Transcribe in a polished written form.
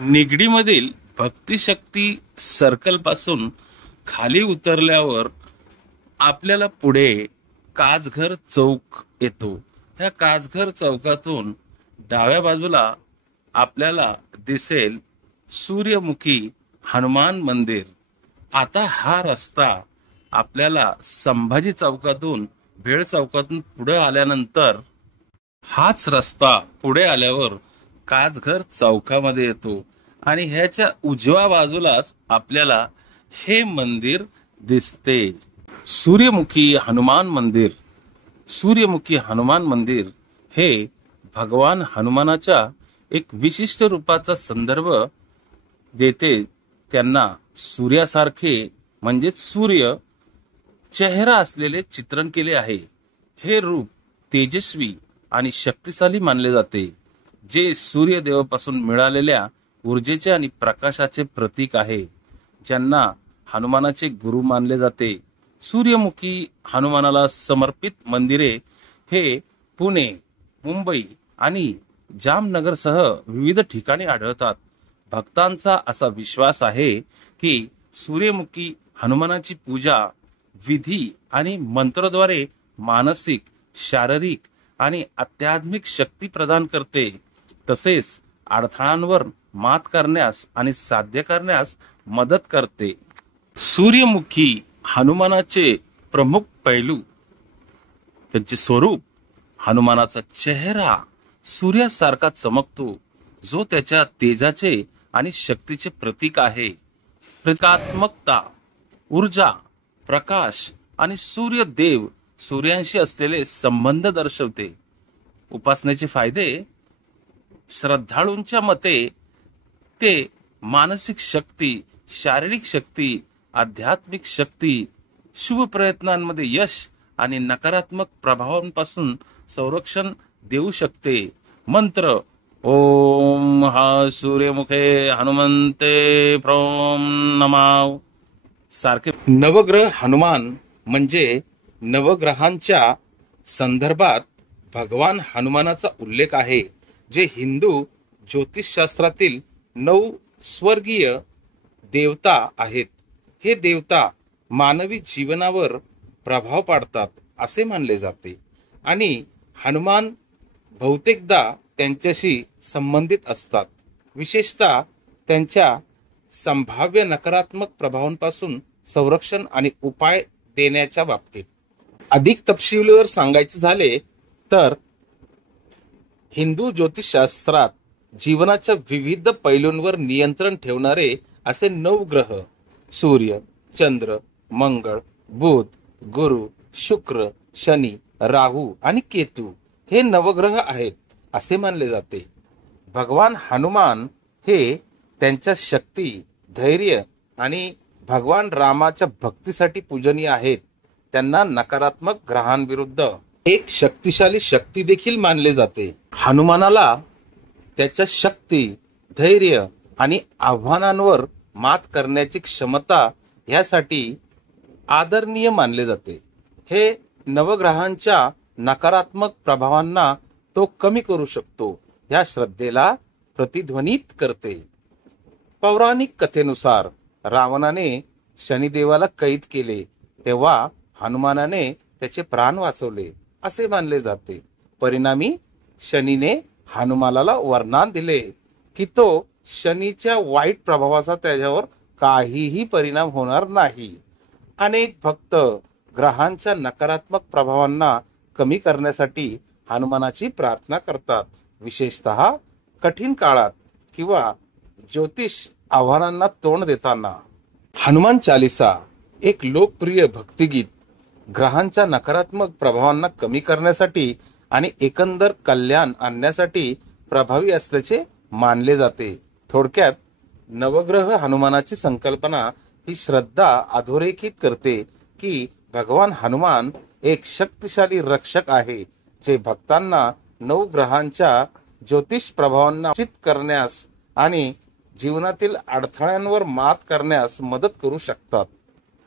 निगडीमधील Bhaktishakti circle पासून खाली उतरल्यावर आपल्याला पुढे काचघर चौक येतो। ह्या काचघर चौकातून डाव्या बाजूला आपल्याला दिसेल सूर्यमुखी हनुमान मंदिर। आता हा रस्ता आपल्याला संभाजी चौकातून भेळ चौकातून पुढे आल्यानंतर हाच रस्ता पुढे आल्यावर काचघर चौकामध्ये येतो आणि ह्याच्या उजव्या बाजूलाच आपल्याला हे मंदिर दिसते, सूर्यमुखी हनुमान मंदिर। सूर्यमुखी हनुमान मंदिर हे भगवान हनुमानाच्या एक विशिष्ट रूपाचा संदर्भ देते। त्यांना सूर्यासारखे म्हणजेच सूर्य चेहरा असलेले चित्रण केले आहे। हे रूप तेजस्वी आणि शक्तिशाली मानले जाते, जे सूर्यदेवापासून मिळालेल्या ऊर्जेचे आणि प्रकाशाचे प्रतीक आहे, ज्यांना हनुमानाचे गुरु मानले जाते। सूर्यमुखी हनुमानाला समर्पित मंदिरे हे पुणे, मुंबई आणि जामनगरसह विविध ठिकाणी आढळतात। भक्तांचा असा विश्वास आहे की सूर्यमुखी हनुमानाची पूजा विधी आणि मंत्राद्वारे मानसिक, शारीरिक आणि आध्यात्मिक शक्ती प्रदान करते, तसेच अडथळ्यांवर मात करण्यास आणि साध्य करण्यास मदत करते। सूर्यमुखी हनुमानाचे प्रमुख पैलू, त्यांचे स्वरूप। हनुमानाचा चेहरा सूर्यासारखा चमकतो, जो त्याच्या तेजाचे आणि शक्तीचे प्रतीक आहे। प्रतीकात्मकता, ऊर्जा, प्रकाश आणि सूर्यदेव सूर्यांशी असलेले संबंध दर्शवते। उपासनेचे फायदे, श्रद्धाळूंच्या मते ते मानसिक शक्ती, शारीरिक शक्ती, आध्यात्मिक शक्ती, शुभ प्रयत्नांमध्ये यश आणि नकारात्मक प्रभावांपासून संरक्षण देऊ शकते। मंत्र, ओम हा सूर्यमुखे हनुमंते फ्रोम नमः सारखे। नवग्रह हनुमान म्हणजे नवग्रहांच्या संदर्भात भगवान हनुमानाचा उल्लेख आहे, जे हिंदू ज्योतिषशास्त्रातील 9 स्वर्गीय देवता आहेत। हे देवता मानवी जीवनावर प्रभाव पाडतात असे मानले जाते आणि हनुमान बहुतेकदा त्यांच्याशी संबंधित असतात, विशेषतः त्यांच्या संभाव्य नकारात्मक प्रभावांपासून संरक्षण आणि उपाय देण्याच्या बाबतीत। अधिक तपशीलवार सांगायचे झाले तर हिंदू ज्योतिषशास्त्रात जीवनाच्या विविध पैलूंवर नियंत्रण ठेवणारे असे 9 ग्रह सूर्य, चंद्र, मंगळ, बुध, गुरु, शुक्र, शनी, राहू आणि केतू हे नवग्रह आहेत असे मानले जाते। भगवान हनुमान हे त्यांच्या शक्ती, धैर्य आणि भगवान रामाच्या भक्तीसाठी पूजनीय आहेत। त्यांना नकारात्मक ग्रहांविरुद्ध एक शक्तिशाली शक्ती देखील मानले जाते। हनुमानाला त्याच्या शक्ती, धैर्य आणि आव्हानांवर मात करण्याची क्षमता यासाठी आदरणीय मानले जाते। हे नवग्रहांच्या नकारात्मक प्रभावांना तो कमी करू शकतो, या श्रद्धेला प्रतिध्वनित करते। पौराणिक कथेनुसार रावणाने शनिदेवाला कैद केले, तेव्हा हनुमानाने त्याचे प्राण वाचवले असे मानले जाते। परिणामी शनीने हनुमानाला वरदान दिले की तो शनीच्या वाईट प्रभावाचा त्याच्यावर काहीही परिणाम होणार नाही। अनेक भक्त ग्रहांच्या नकारात्मक प्रभावांना कमी करण्यासाठी हनुमानाची प्रार्थना करतात, विशेषतः कठीण काळात किंवा ज्योतिष आव्हानांना तोंड देताना। हनुमान चालीसा एक लोकप्रिय भक्तिगीत ग्रहांच्या नकारात्मक प्रभावांना कमी करण्यासाठी आणि एकंदर कल्याण आणण्यासाठी प्रभावी असल्याचे मानले जाते। थोडक्यात नवग्रह हनुमानाची संकल्पना ही श्रद्धा अधोरेखित करते की भगवान हनुमान एक शक्तिशाली रक्षक आहे, जे भक्तांना 9 ग्रहांच्या ज्योतिष प्रभावांना निश्चित करण्यास आणि जीवनातील अडथळ्यांवर मात करण्यास मदत करू शकतात।